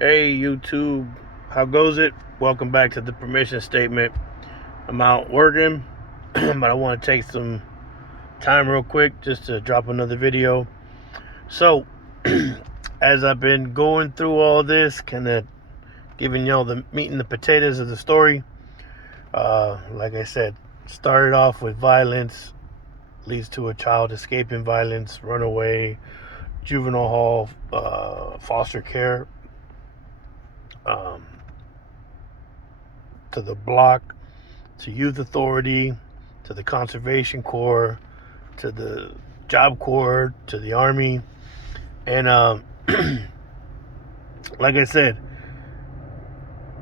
Hey YouTube, how goes it? Welcome back to the permission statement. I'm out working, but I want to take some time real quick just to drop another video. So, as I've been going through all this, kind of giving y'all the meat and the potatoes of the story, like I said, started off with violence, leads to a child escaping violence, runaway, juvenile hall, foster care, um, to the block, to youth authority, to the conservation corps, to the job corps, to the army. And like I said,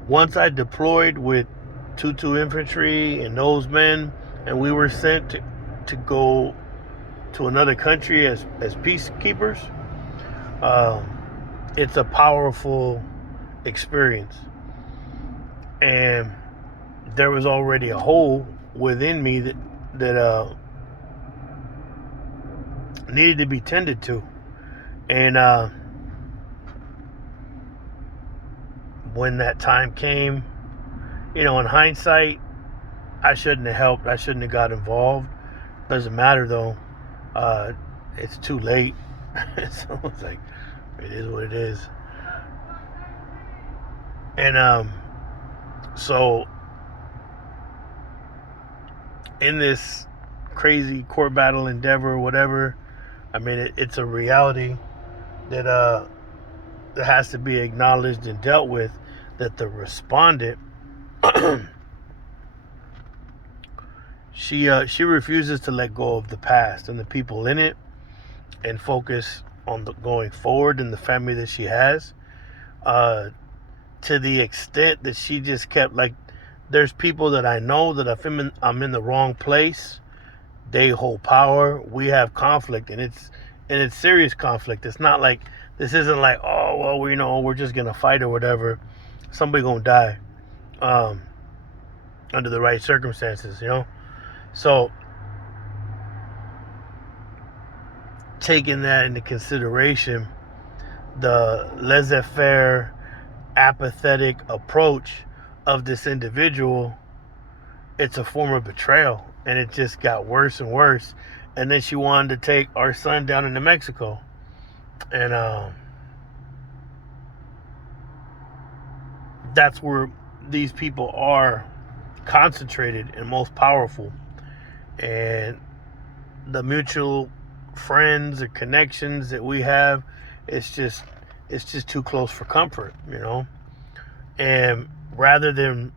once I deployed with 2 infantry and those men, and we were sent to go to another country as peacekeepers, um, it's a powerful experience. And there was already a hole within me that needed to be tended to. And when that time came, in hindsight, I shouldn't have helped. I shouldn't have got involved. Doesn't matter though. It's too late. So it's like, it is what it is. And so in this crazy court battle endeavor or whatever, I mean, it's a reality that that has to be acknowledged and dealt with. That the respondent, she refuses to let go of the past and the people in it, and focus on the going forward and the family that she has. To the extent that she just kept, like, there's people that I know that if I'm in the wrong place, they hold power. We have conflict, and it's serious conflict. It's not like, this isn't like, oh well, we're just gonna fight or whatever. Somebody gonna die under the right circumstances. So taking that into consideration, the laissez-faire, apathetic approach of this individual, it's a form of betrayal, and it just got worse and worse. And then she wanted to take our son down into Mexico, and that's where these people are concentrated and most powerful. And the mutual friends or connections that we have, it's just too close for comfort. And rather than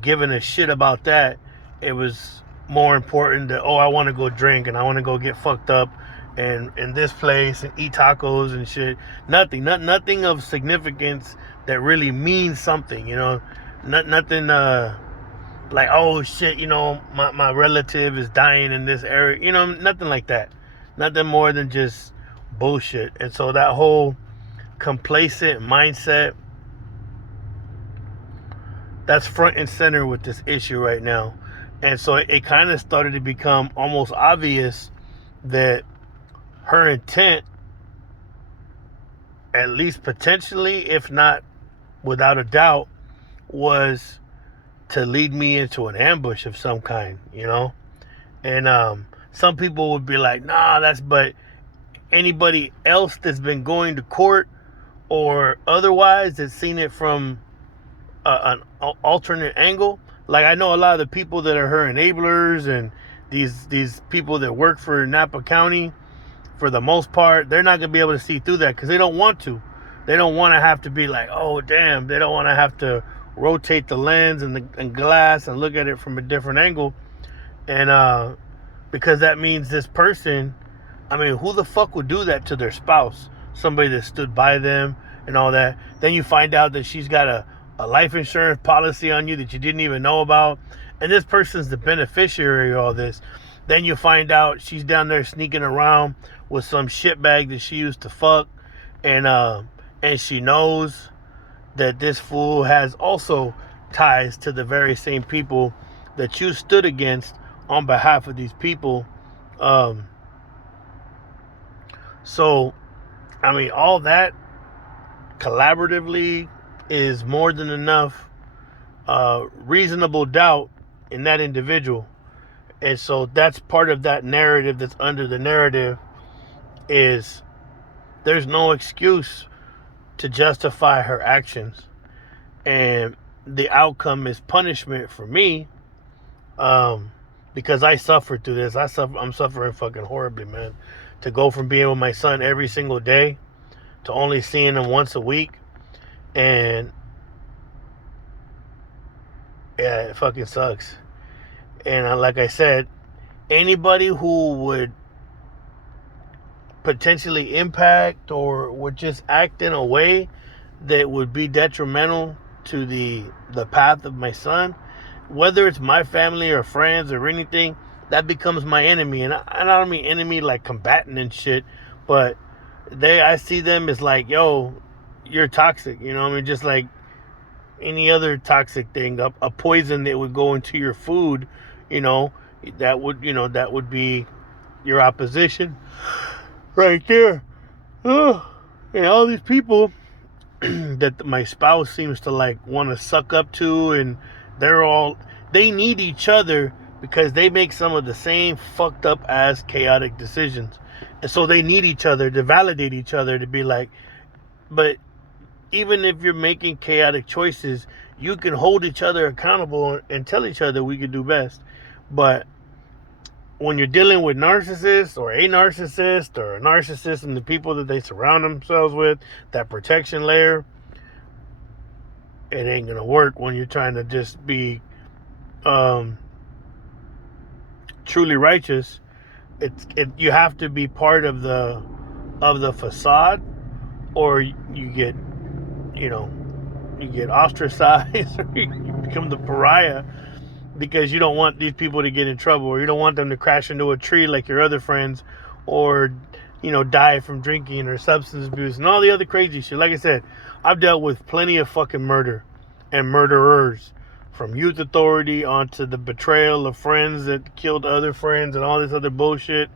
giving a shit about that, it was more important that, I want to go drink and I want to go get fucked up and in this place and eat tacos and shit. Nothing of significance that really means something. Nothing like, oh shit, my relative is dying in this area. Nothing like that. Nothing more than just bullshit. And so that whole complacent mindset, that's front and center with this issue right now. And so it kind of started to become almost obvious that her intent, at least potentially, if not without a doubt, was to lead me into an ambush of some kind. And some people would be like, nah, but anybody else that's been going to court or otherwise that's seen it from an alternate angle. Like, I know a lot of the people that are her enablers and these people that work for Napa County, for the most part, they're not gonna be able to see through that because they don't want to. They don't want to have to be like, oh damn. They don't want to have to rotate the lens and glass and look at it from a different angle. And because that means this person, I mean, who the fuck would do that to their spouse? Somebody that stood by them and all that. Then you find out that she's got a life insurance policy on you that you didn't even know about. And this person's the beneficiary of all this. Then you find out she's down there sneaking around with some shitbag that she used to fuck. And she knows that this fool has also ties to the very same people that you stood against on behalf of these people. So, I mean, all that collaboratively is more than enough reasonable doubt in that individual. And so that's part of that narrative that's under the narrative is there's no excuse to justify her actions. And the outcome is punishment for me because I suffered through this. I'm suffering fucking horribly, man. To go from being with my son every single day to only seeing him once a week. And yeah, it fucking sucks. And like I said, anybody who would potentially impact or would just act in a way that would be detrimental to the path of my son, whether it's my family or friends or anything, that becomes my enemy. And I don't mean enemy like combatant and shit, but I see them as like, yo, you're toxic, you know what I mean? Just like any other toxic thing, a poison that would go into your food, that would be your opposition right there. And all these people that my spouse seems to like want to suck up to, and they need each other because they make some of the same fucked up ass chaotic decisions. And so they need each other to validate each other, to be like, but even if you're making chaotic choices, you can hold each other accountable and tell each other we could do best. But when you're dealing with narcissists or a narcissist and the people that they surround themselves with, that protection layer, it ain't gonna work when you're trying to just be truly righteous. You have to be part of the facade, or you get ostracized, or you become the pariah because you don't want these people to get in trouble, or you don't want them to crash into a tree like your other friends, or die from drinking or substance abuse and all the other crazy shit. Like I said, I've dealt with plenty of fucking murder and murderers, from youth authority onto the betrayal of friends that killed other friends and all this other bullshit.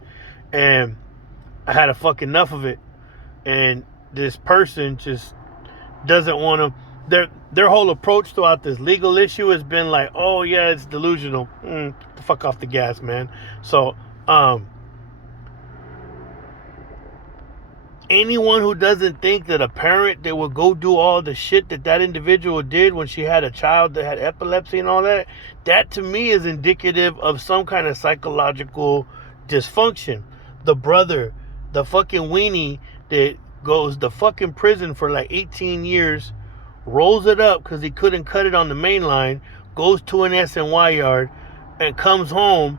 And I had a fuck enough of it. And this person just doesn't want to. Their whole approach throughout this legal issue has been like, oh yeah, it's delusional. Fuck off the gas, man. So anyone who doesn't think that a parent that would go do all the shit that individual did when she had a child that had epilepsy and all that to me is indicative of some kind of psychological dysfunction. The brother, the fucking weenie that goes to fucking prison for like 18 years, rolls it up because he couldn't cut it on the main line, goes to an SNY yard, and comes home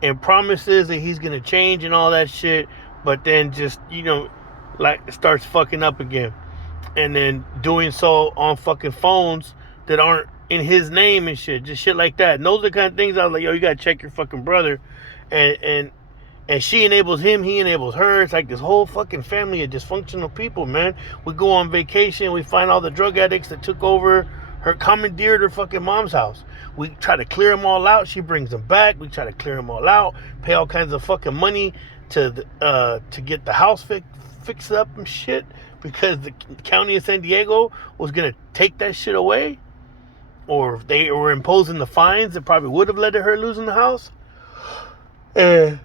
and promises that he's going to change and all that shit, but then just, like starts fucking up again. And then doing so on fucking phones that aren't in his name and shit. Just shit like that. And those are the kind of things I was like, yo, you gotta check your fucking brother. And she enables him, he enables her. It's like this whole fucking family of dysfunctional people, man. We go on vacation, we find all the drug addicts that took over commandeered her fucking mom's house. We try to clear them all out. She brings them back. We try to clear them all out. Pay all kinds of fucking money to get the house fixed up and shit, because the county of San Diego was gonna take that shit away, or if they were imposing the fines that probably would have led to her losing the house. And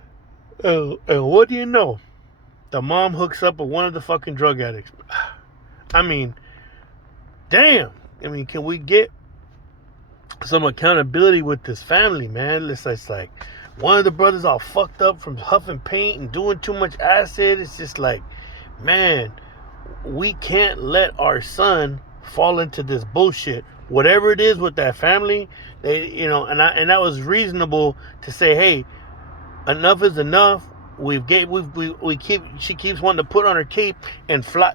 what do you know? The mom hooks up with one of the fucking drug addicts. I mean, damn. I mean, can we get some accountability with this family, man? It's like one of the brothers all fucked up from huffing paint and doing too much acid. It's just like, man, we can't let our son fall into this bullshit. Whatever it is with that family, and that was reasonable to say, hey, enough is enough. She keeps wanting to put on her cape and fly,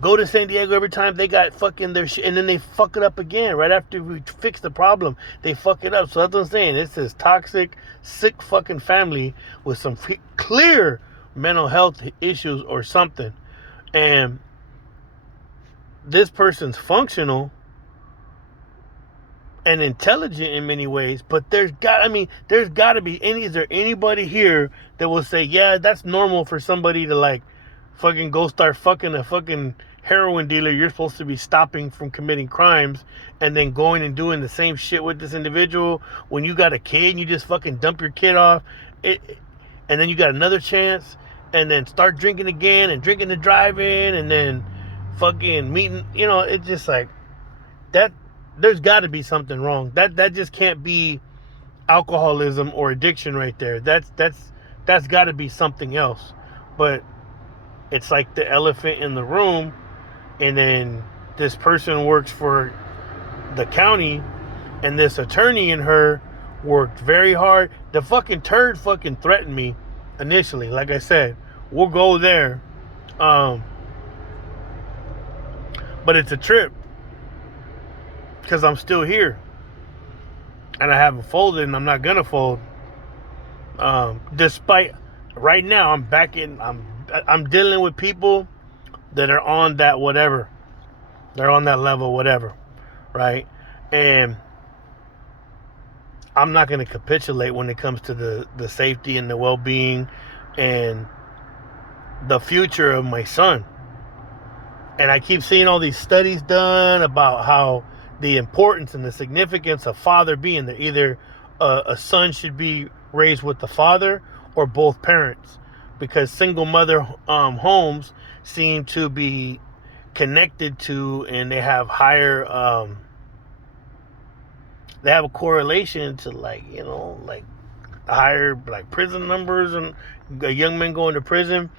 go to San Diego every time they got fucking their shit, and then they fuck it up again right after we fix the problem. They fuck it up. So that's what I'm saying. It's this toxic, sick fucking family with some clear mental health issues or something. And this person's functional and intelligent in many ways, but there's got to be is there anybody here that will say, yeah, that's normal for somebody to like fucking go start fucking a fucking heroin dealer you're supposed to be stopping from committing crimes, and then going and doing the same shit with this individual when you got a kid and you just fucking dump your kid off, and then you got another chance, and then start drinking again and drinking and driving, and then fucking meeting, it's just like that. There's got to be something wrong. That just can't be alcoholism or addiction right there. That's got to be something else. But it's like the elephant in the room, and then this person works for the county, and this attorney and her worked very hard. The fucking turd fucking threatened me initially. Like I said, we'll go there. But it's a trip because I'm still here, and I haven't folded, and I'm not gonna fold. Despite right now, I'm dealing with people that are on that whatever. They're on that level, whatever, right? And I'm not going to capitulate when it comes to the safety and the well-being and the future of my son. And I keep seeing all these studies done about how the importance and the significance of father being there. Either a son should be raised with the father or both parents, because single mother homes seem to be connected to, and they have higher they have a correlation to, like higher prison numbers and young men going to prison.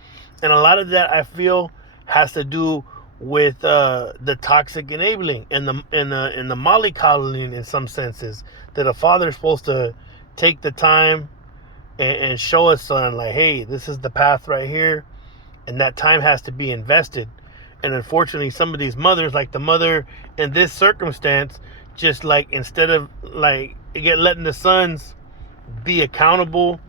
And a lot of that, I feel, has to do with the toxic enabling and the mollycoddling in some senses, that a father is supposed to take the time and show his son, like, hey, this is the path right here, and that time has to be invested. And unfortunately, some of these mothers, like the mother in this circumstance, just instead of letting the sons be accountable,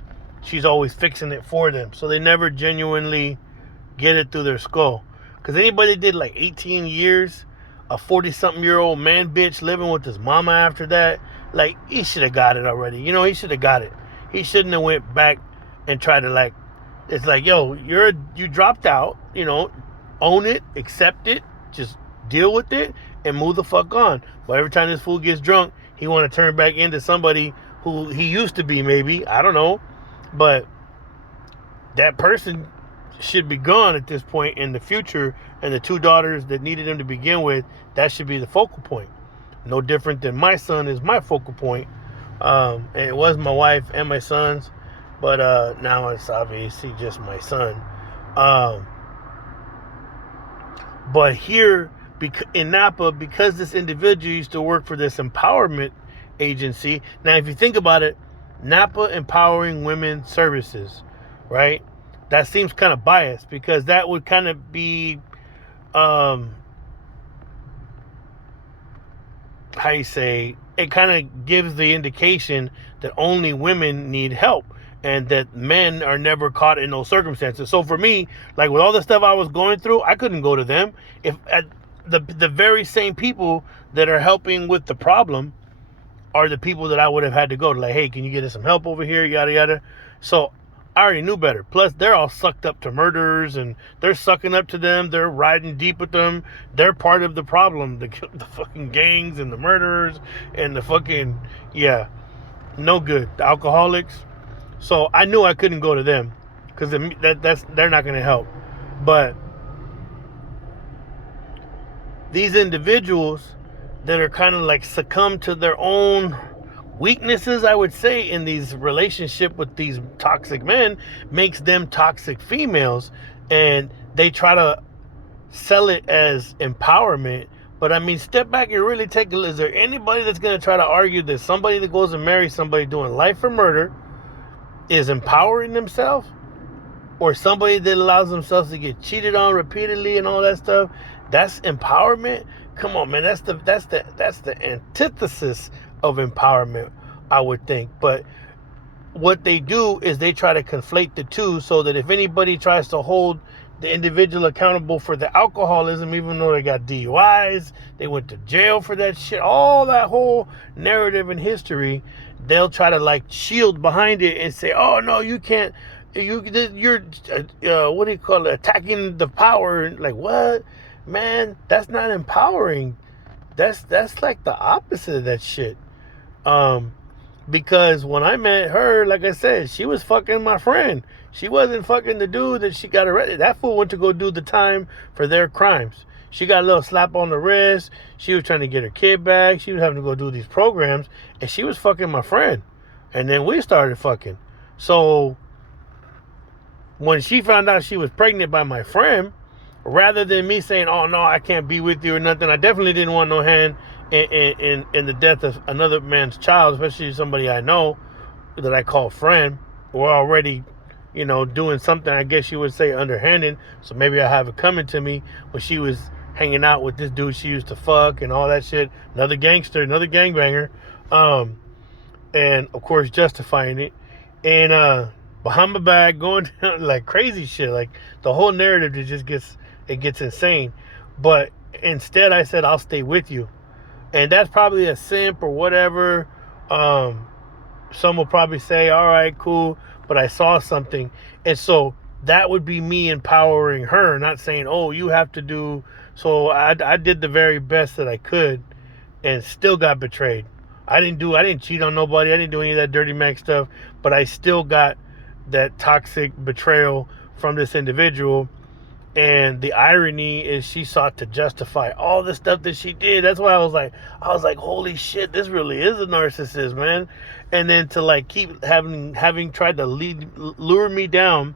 she's always fixing it for them, so they never genuinely get it through their skull. Because anybody did 18 years, a 40-something-year-old man bitch living with his mama after that, he should have got it already. He should have got it. He shouldn't have went back and tried to it's yo, you dropped out, own it, accept it, just deal with it, and move the fuck on. But every time this fool gets drunk, he want to turn back into somebody who he used to be, maybe. I don't know. But that person should be gone at this point in the future, and the two daughters that needed him to begin with, that should be the focal point. No different than my son is my focal point. And it was my wife and my sons, but now it's obviously just my son. But here in Napa, because this individual used to work for this empowerment agency. Now, if you think about it, Napa Empowering Women Services, right? That seems kind of biased, because that would kind of be, how you say, it kind of gives the indication that only women need help, and that men are never caught in those circumstances. So for me, with all the stuff I was going through, I couldn't go to them. If at the very same people that are helping with the problem are the people that I would have had to go to, hey, can you get us some help over here, yada yada. So I already knew better. Plus, they're all sucked up to murderers, and they're sucking up to them. They're riding deep with them. They're part of the problem. The fucking gangs and the murderers and the fucking, no good. The alcoholics. So I knew I couldn't go to them, because they're not going to help. But these individuals that are kind of succumb to their own weaknesses, I would say, in these relationship with these toxic men, makes them toxic females, and they try to sell it as empowerment. But I mean, step back and really take a look. Is there anybody that's going to try to argue that somebody that goes and marries somebody doing life for murder is empowering themselves? Or somebody that allows themselves to get cheated on repeatedly and all that stuff, that's empowerment? Come on, man, that's the antithesis of empowerment, I would think. But what they do is they try to conflate the two, so that if anybody tries to hold the individual accountable for the alcoholism, even though they got DUIs, they went to jail for that shit, all that whole narrative and history, they'll try to shield behind it and say, oh no, you can't, you're what do you call it, attacking the power. What? man, that's not empowering. That's like the opposite of that shit. Um, because when I met her, like I said, she was fucking my friend. She wasn't fucking the dude that she got arrested. That fool went to go do the time for their crimes. She got a little slap on the wrist. She was trying to get her kid back. She was having to go do these programs, and she was fucking my friend. And then we started fucking. So when she found out she was pregnant by my friend, rather than me saying, "Oh no, I can't be with you" or nothing, I definitely didn't want no hand in the death of another man's child, especially somebody I know that I call friend. We're already, doing something, I guess you would say, underhanded. So maybe I have it coming to me when she was hanging out with this dude she used to fuck and all that shit. Another gangster, another gangbanger. And of course justifying it. And behind my back, going down like crazy shit. Like the whole narrative just gets insane. But instead I said, I'll stay with you. And that's probably a simp or whatever. Some will probably say, all right, cool, but I saw something. And so that would be me empowering her, not saying, oh, you have to do. So I did the very best that I could and still got betrayed. I didn't cheat on nobody. I didn't do any of that dirty Mac stuff, but I still got that toxic betrayal from this individual. And the irony is she sought to justify all the stuff that she did. That's why I was like, holy shit, this really is a narcissist, man. And then to like keep having tried to lure me down,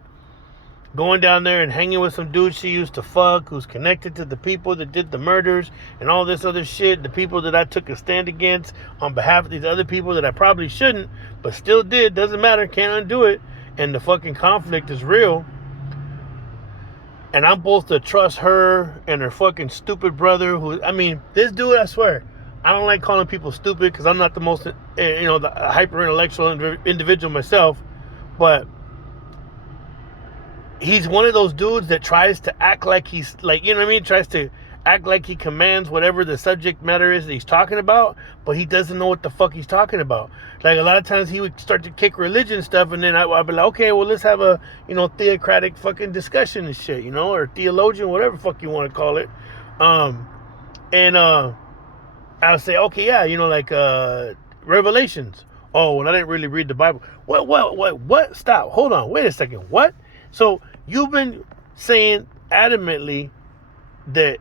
going down there and hanging with some dude she used to fuck, who's connected to the people that did the murders and all this other shit, the people that I took a stand against on behalf of these other people that I probably shouldn't, but still did. Doesn't matter, can't undo it. And the fucking conflict is real. And I'm supposed to trust her and her fucking stupid brother this dude, I swear, I don't like calling people stupid because I'm not the most, the hyper intellectual individual myself, but he's one of those dudes that tries to act like he's like, tries to act like he commands whatever the subject matter is that he's talking about, but he doesn't know what the fuck he's talking about. Like a lot of times he would start to kick religion stuff, and then I'd be like, okay, well, let's have a, theocratic fucking discussion and shit, or theologian, whatever fuck you want to call it. And I'll say, okay, yeah, Revelations. Oh, well, I didn't really read the Bible. What? Stop. Hold on. Wait a second. What? So you've been saying adamantly that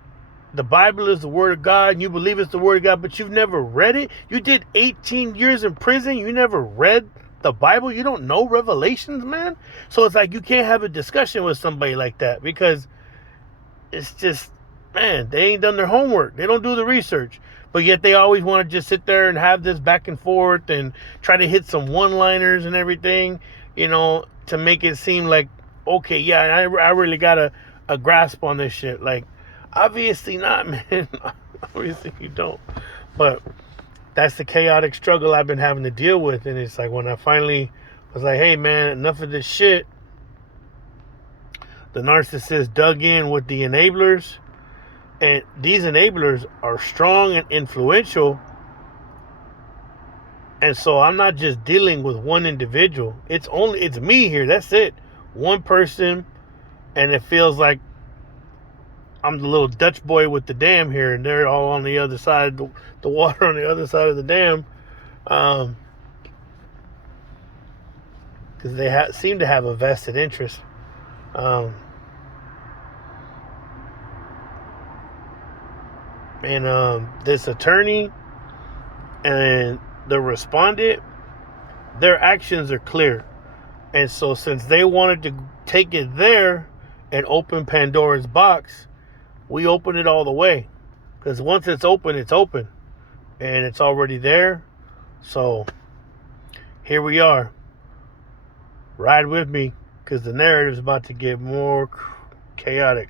the Bible is the Word of God and you believe it's the Word of God, but you've never read it? You did 18 years in prison. You never read the Bible? You don't know Revelations, man? So it's like you can't have a discussion with somebody like that because it's just, man, they ain't done their homework. They don't do the research. But yet they always want to just sit there and have this back and forth and try to hit some one-liners and everything, to make it seem like, okay, yeah, I really got a grasp on this shit. Like, obviously not, man. Obviously you don't. But that's the chaotic struggle I've been having to deal with. And it's like when I finally was like, hey, man, enough of this shit. The narcissist dug in with the enablers. And these enablers are strong and influential. And so I'm not just dealing with one individual. It's me here. That's it. One person. And it feels like I'm the little Dutch boy with the dam here, and they're all on the other side, the water on the other side of the dam, because they seem to have a vested interest. This attorney and the respondent, their actions are clear. And so since they wanted to take it there and open Pandora's box, we open it all the way. Because once it's open, and it's already there. So here we are. Ride with me, because the narrative is about to get more chaotic.